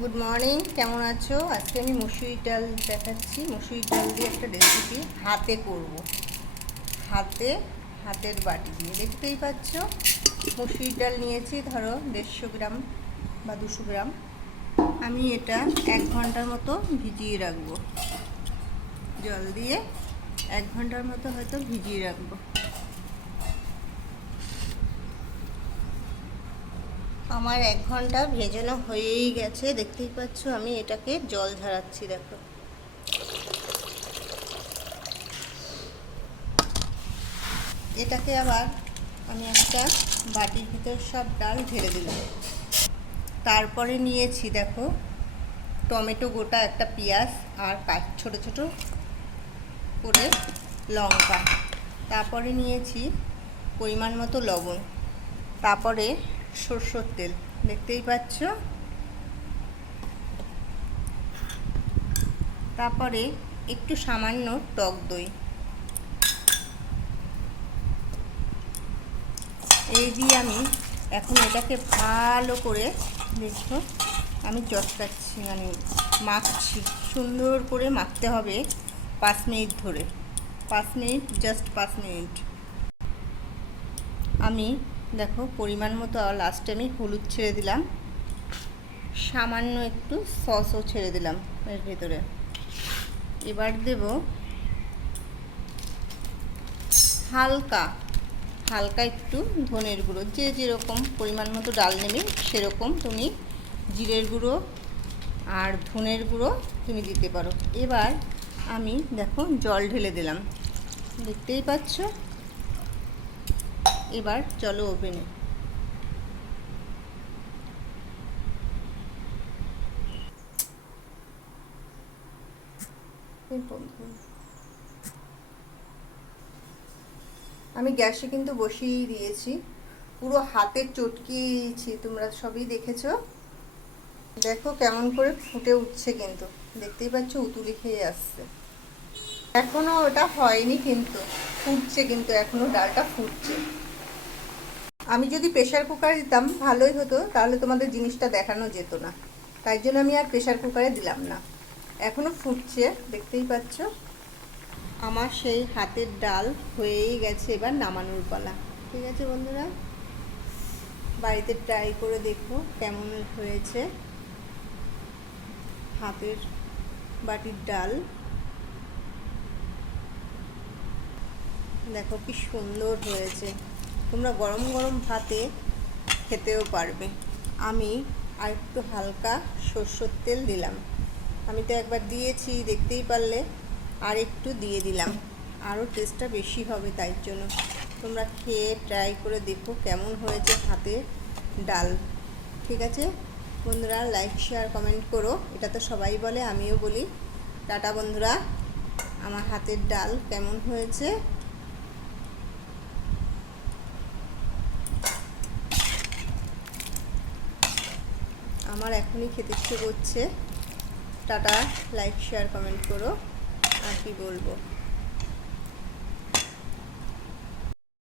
Good morning কেমন আছো? আজকে আমি মুসুরি ডাল দেখাচ্ছি। মুসুরি ডাল দিয়ে একটা রেসিপি হাতে করব। হাতে, হাতের বাটি দিয়ে। দেখতেই পাচ্ছ, মুসুরি ডাল নিয়েছি, ধরো দেড়শো গ্রাম বা দুশো গ্রাম। আমি এটা এক ঘণ্টার মতো ভিজিয়ে রাখব। জল দিয়ে এক ঘণ্টার মতো হয়তো ভিজিয়ে রাখব। আমার এক ঘণ্টা ভেজানো হয়েই গেছে, দেখতেই পাচ্ছ আমি এটাকে জল ঝরাচ্ছি দেখো। এটাকে আবার আমি একটা বাটির ভিতর সব ডাল ঢেলে দিলাম। তারপরে নিয়েছি, দেখো, টমেটো গোটা একটা পেঁয়াজ আর কাট ছোটো ছোটো করে লঙ্কা। তারপরে নিয়েছি পরিমাণ মতো লবণ। তারপরে সরষের তেল। দেখতেই পাচ্ছ? তারপরে একটু সামান্য টক দই। এই দিয়ে আমি এখন এটাকে ভালো করে দেখো, আমি চটকাচ্ছি মানে মাখছি। সুন্দর করে মাখতে হবে পাঁচ মিনিট ধরে। পাঁচ মিনিট জাস্ট পাঁচ মিনিট। আমি দেখো, পরিমাণ মতো লাস্টে আমি হলুদ ছেড়ে দিলাম। সামান্য একটু সসও ছেড়ে দিলাম এর ভেতরে। এবার দেব হালকা হালকা একটু ধনের গুঁড়ো। যে যেরকম পরিমাণ মতো ডাল নেবে, সেরকম তুমি জিরের গুঁড়ো আর ধনের গুঁড়ো তুমি দিতে পারো। এবার আমি দেখো জল ঢেলে দিলাম। দেখতেই পাচ্ছ? এবার চলো ওভেনে। আমি গ্যাসে কিন্তু বসিয়েই দিয়েছি। পুরো হাতে চটকিয়েছি, তোমরা সবই দেখেছ? দেখো কেমন করে ফুটে উঠছে কিন্তু। দেখতেই পাচ্ছ উতুলি খেয়ে আসছে। এখনও ওটা হয়নি কিন্তু, ফুটছে কিন্তু, এখনও ডালটা ফুটছে। আমি যদি প্রেশার কুকারে দিতাম, ভালোই হতো, তাহলে তোমাদের জিনিসটা দেখানো যেত না। তাই জন্য আমি আর প্রেশার কুকারে দিলাম না। এখনও ফুটছে, দেখতেই পাচ্ছ। আমার সেই হাতের ডাল হয়েই গেছে এবার নামানোর পালা। ঠিক আছে বন্ধুরা? বাড়িতে ট্রাই করে দেখো কেমন হয়েছে। হাতের বাটির ডাল। দেখো কি সুন্দর হয়েছে। তোমরা গরম গরম ভাতে খেতেও পারবে। আমি আর একটু হালকা সর্ষের তেল দিলাম। আমি তো একবার দিয়েছি, দেখতেই পারলে আর একটু দিয়ে দিলাম। আরও টেস্টটা বেশি হবে তাই জন্য। তোমরা খেয়ে ট্রাই করে দেখো কেমন হয়েছে হাতে ডাল। ঠিক আছে? বন্ধুরা লাইক শেয়ার কমেন্ট করো। এটা তো সবাই বলে, আমিও বলি। টাটা বন্ধুরা, আমার হাতের ডাল কেমন হয়েছে? আমার এখনই খেতে ইচ্ছে করছে। টাটা লাইক শেয়ার কমেন্ট করো। আর কি বলব?